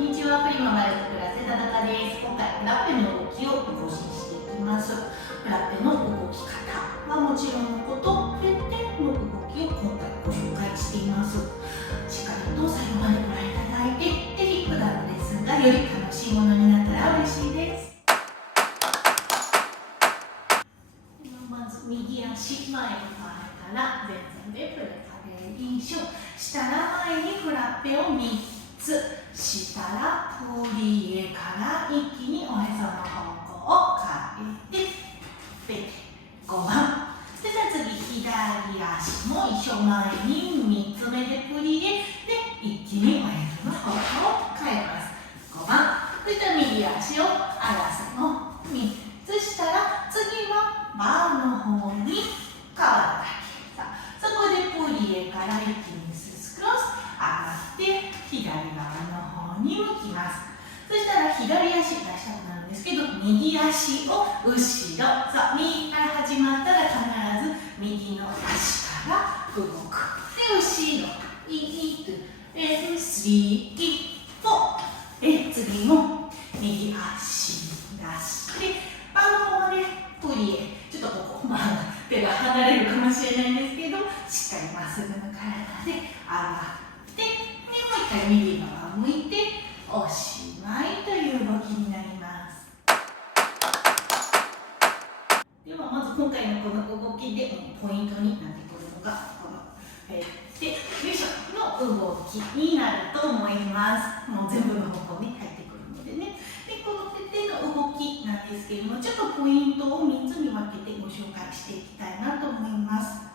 んにちは、プリママルクラセタダカです。今回、フラッペの動きを更新していきます。フラッペの動き方はもちろんのこと、フェッテの動きを今回ご紹介しています。しっかりと最後までご覧いただいて、ぜひ普段のレッスンがより楽しいものになったら嬉しいです。まず右足前に前から前線でプレカレーインションしたら前にフラッペを3つしたらプリエから一気におへその方向を変えてペテ5番で、次左足も一緒前に3つ目でプリエで一気におへその方向を変えます。5番そしたら右足をあらせの3つしたら次はバーの方に変わるだけ。さあそこでプリエから一気にスクロス上がって左側の方に向きます。そしたら左足出したくなるんですけど、右足を後ろ、さあ右から始まったら必ず右の足から動く。で後ろ1、2、3、4、次も右足出してバーの方までプリエ。ちょっとここ、手が離れるかもしれないんですけど、しっかりまっすぐの体で上がって、もう一回右側向いておしまいという動きになります。ではまず今回のこの動きでポイントになってくるのがこのフェッテよいしょの動きになると思います。もう全部の方向に入ってくるのでね。でこのフェッテの動きなんですけれども、ちょっとポイントを3つに分けてご紹介していきたいなと思います。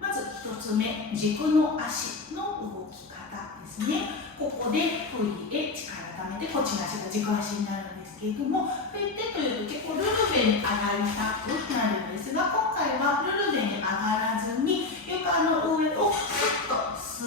まず1つ目、軸の足の動き方ですね。ここでプリエ力ためてこっちの足が軸足になるんですけれども、フェッテというと結構ルルベに上がりたくなるんですが、今回はルルベに上がらずに床の上をスッと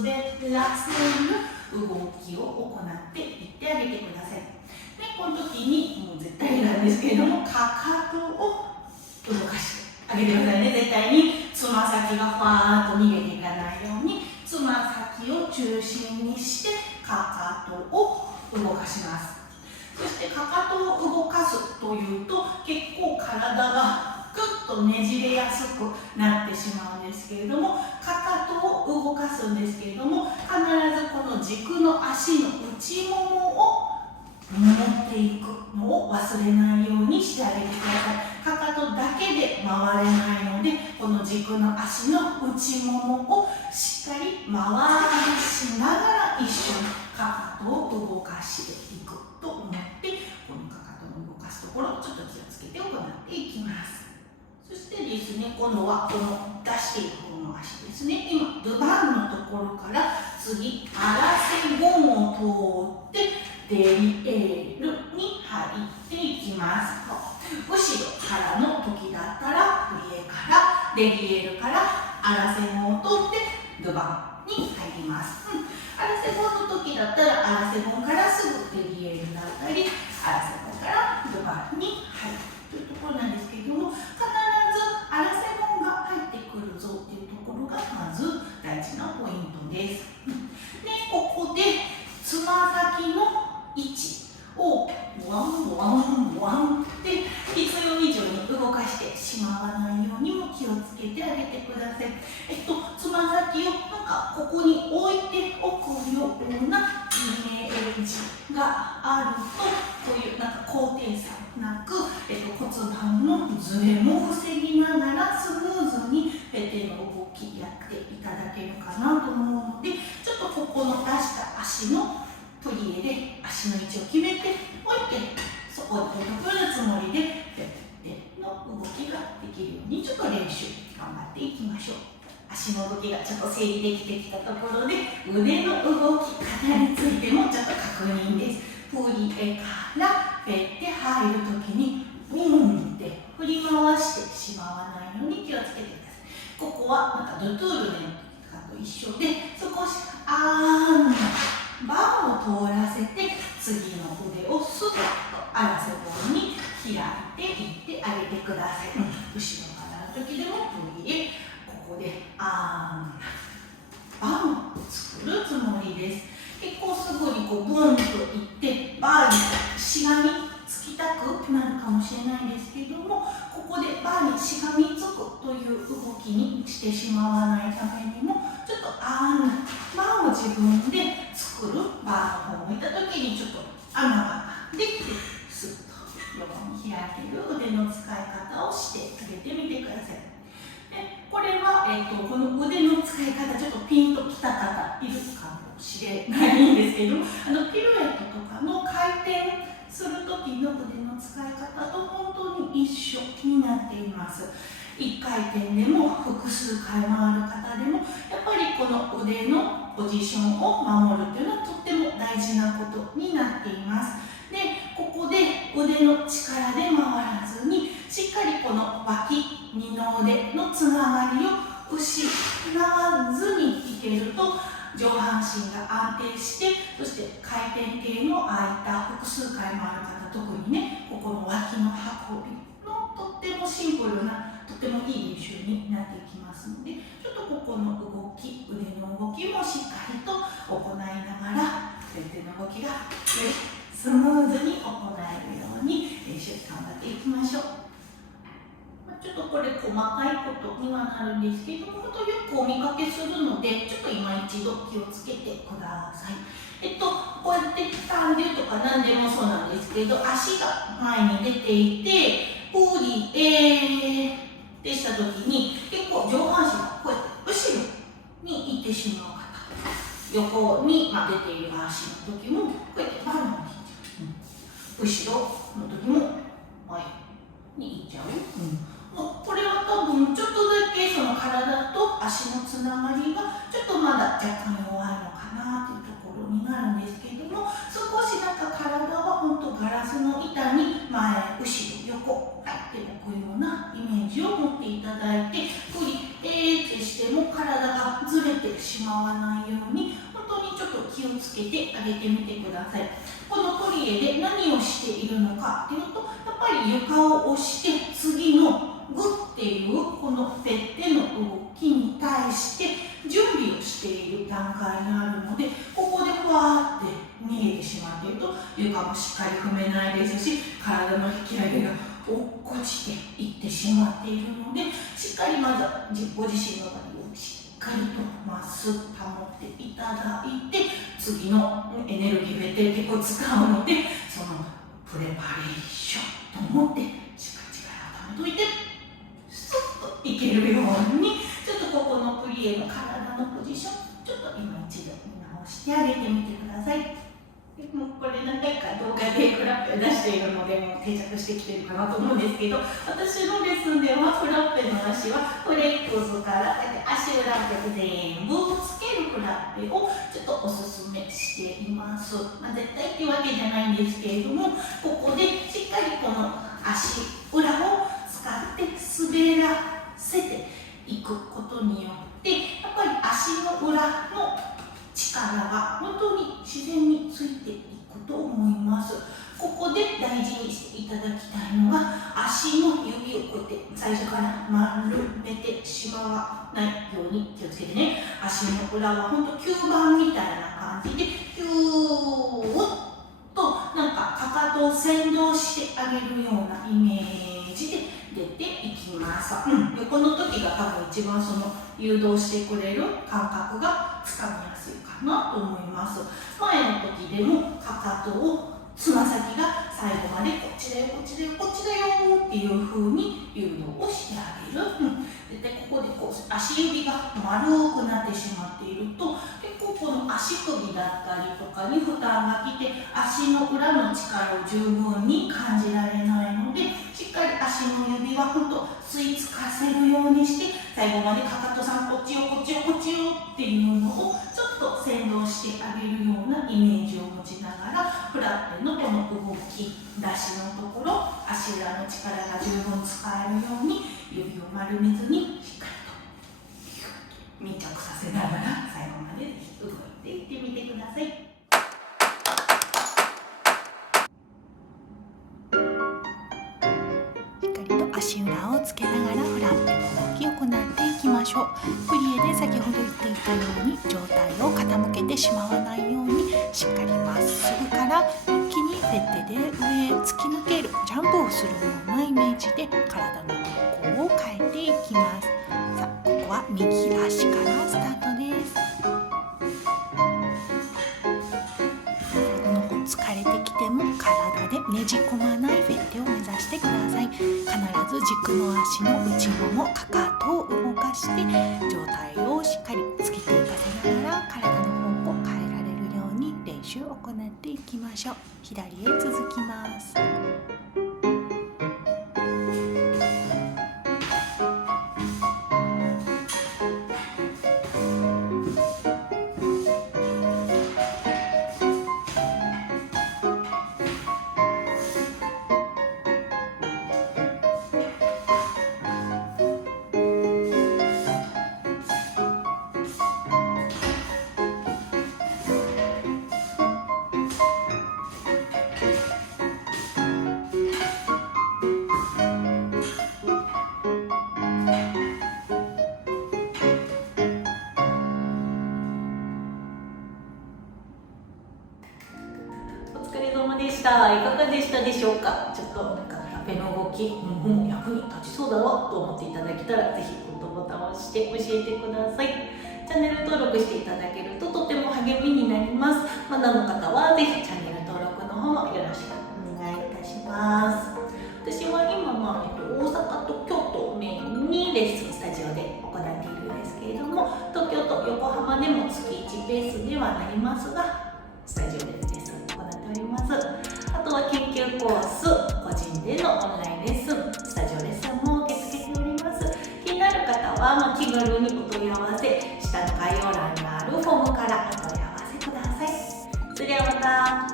滑らせる動きを行っていってあげてください。でこの時にもう絶対なんですけれども、かかとを動かしてあげてくださいね。絶対につま先がファーッと逃げていかないように、つま先を中心にしてかかとを動かします。そしてかかとを動かすというと結構体がグッとねじれやすくなってしまうんですけれども、かかとを動かすんですけれども、必ずこの軸の足の内ももを持っていくのを忘れないようにしてあげてください。かかとだけで回れないので、この軸の足の内ももをしっかり回しながら一緒にかかとを動かしていくと思って、このかかとを動かすところをちょっと気をつけて行っていきます。そしてですね、今度はこの出している方の足ですね。今ルバンのところから次アラセゴンを通ってデリエールに入っていきます。後ろからの時だったらプリエからデリエールからアラセゴンを通ってルバンに入ります。アラセゴンの時だったらアラセゴンからすぐデリエールだったり、アラセゴンからルバンに入るというところなんですけれども、必ずアラセゴンが入ってくるぞというところがまず大事なポイントです。でここでつま先の位置をワンワンワンって必要以上に動かしてしまわないようにも気をつけてあげてください。つま先をなんかここに置いておくようなイメージがあると、こういうなんか高低差なく、骨盤のズレも防ぎながらスムーズにフェテの動きやっていただけるかなと思うので、ちょっとここの出した足のプリエで足の位置を決めておいて、そこに置いてくるつもりでフェテの動きができるようにちょっと練習頑張っていきましょう。足の動きがちょっと整理できてきたところで、腕の動き方についてもちょっと確認です。プリエからフェテ入るときにって振り回してしまわないように気をつけてください。ここはなんかドトゥールのと一緒で、少しバーを通らせて次の腕をスッとアラセボンに開いていってあげてください。後ろからの時でもプリエ、ここでバーを作るつもりです。結構すぐにこうブンといってバーにしがみつきたくなるかもしれないんですけれども、ここでバーにしがみつくという動きにしてしまわないためにも、ちょっとバーを自分で作るバーの方を見た時にちょっと穴ができて、スッと横に開ける腕の使い方をしてあげてみてください。でこれは、この腕の使い方ちょっとピンときた方いるかもしれないんですけど、ピルエットとかの回転する時の腕の使い方と本当に一緒になっています。1回転でも複数回回る方でも、やっぱりこの腕のポジションを守るというのはとっても大事なことになっています。でここで腕の力で回らずに、しっかりこの脇、二の腕のつながりを失わずにいけると、上半身が安定して、そして回転系のああいった複数回回る方、特にね、ここの脇の運びのとってもシンプルな、とってもいい練習になっていきますので、ちょっとここの動き、腕の動きもしっかりと行いながら、腕の動きがよりスムーズに行えるように練習頑張っていきましょう。ちょっとこれ細かいことにはなるんですけれども、本当よくお見かけするので、ちょっと今一度気をつけてください。こうやって単流とか何でもそうなんですけど、足が前に出ていて、ポリってした時に、結構上半身がこうやって後ろに行ってしまう方、横に出ている足の時もこうやって前に行っちゃう、後ろの時も前に行っちゃう。これは多分ちょっとだけその体と足のつながりがちょっとまだ若干弱いのかなというところになるんですけれども、少しなんか体は本当ガラスの板に前、後ろ、横入っておくようなイメージを持っていただいて、ふりってしても体がずれてしまわないように、本当にちょっと気をつけてあげてみてください。このトリエで何をしているのかというと、やっぱり床を押して次のグッっていうこのペッテの動きに対して準備をしている段階にあるので、ここでふわーって逃げてしまっていると床もしっかり踏めないですし、体の引き上げが落っこちていってしまっているので、しっかりまずご自身のバディをしっかりとまっすぐ保っていただいて、次のエネルギーペッテ結構使うので、そのプレパレーションと思ってしっかり力をためといて、いけるように、ちょっとここのプリエの体のポジション、ちょっと今一度見直してあげてみてください。もうこれ何回か動画でフラッペ出しているので、もう定着してきてるかなと思うんですけど、私のレッスンではフラッペの足はフレックスから足裏で全部つけるフラッペをちょっとおすすめしています。絶対っていうわけじゃないんですけれども、ここでしっかりこの足裏を使って滑らせていくことによって、やっぱり足の裏の力が本当に自然についていくと思います。ここで大事にしていただきたいのが、足の指をこうやって最初から丸めてしまわないように気をつけてね。足の裏は本当吸盤みたいな感じでヒューッとなんかかかとを先導してあげるようなイメージで出ていきます。横の時が多分一番その誘導してくれる感覚がつかみやすいかなと思います。前の時でもかかとをつま先が最後までこっちだよこっちだよこっちだよっていう風に誘導をしてあげる。でここでこう足指が丸くなってしまっていると、結構この足首だったりとかに負担がきて、足の裏の力を十分に感じられないので、しっかり足の指はほんと吸い付かせるようにして、最後までかかとさんこっちよこっちよこっちよっていうのをちょっと先導してあげるようなイメージを持ちながら、フラッペのこの動き出しのところ、足裏の力が十分使えるように指を丸めずにしっかりと密着させながら最後まで動いていってみてください。足裏をつけながらフラッペの動きを行っていきましょう。プリエで先ほど言っていたように上体を傾けてしまわないように、しっかりまっすぐから一気にフェッテで上へ突き抜けるジャンプをするようなイメージで体の方向を変えていきます。さあ、ここは右足からスタートです。疲れてきても体でねじ込まないフェッテを目指してください。必ず軸の足の内もも、かかとを動かして上体をしっかりつけていかせながら体の方向を変えられるように練習を行っていきましょう。左へ続きます。お疲れ様でした。いかがでしたでしょうか。ちょっとなんかラペの動き、役に立ちそうだわと思っていただけたら、ぜひグッドボタンを押して教えてください。チャンネル登録していただけるととても励みになります。まだの方はぜひチャンネル登録の方もよろしくお願いいたします。私は今大阪と京都をメインにレッスンスタジオで行っているんですけれども、東京と横浜でも月1ペースではなりますが、スタジオでレッスンを行っております。あとは研究コース、個人でのオンラインレッスン、スタジオレッスンも受け付けております。気になる方は気軽にお問い合わせ、下の概要欄にあるフォームからお問い合わせください。それではまた。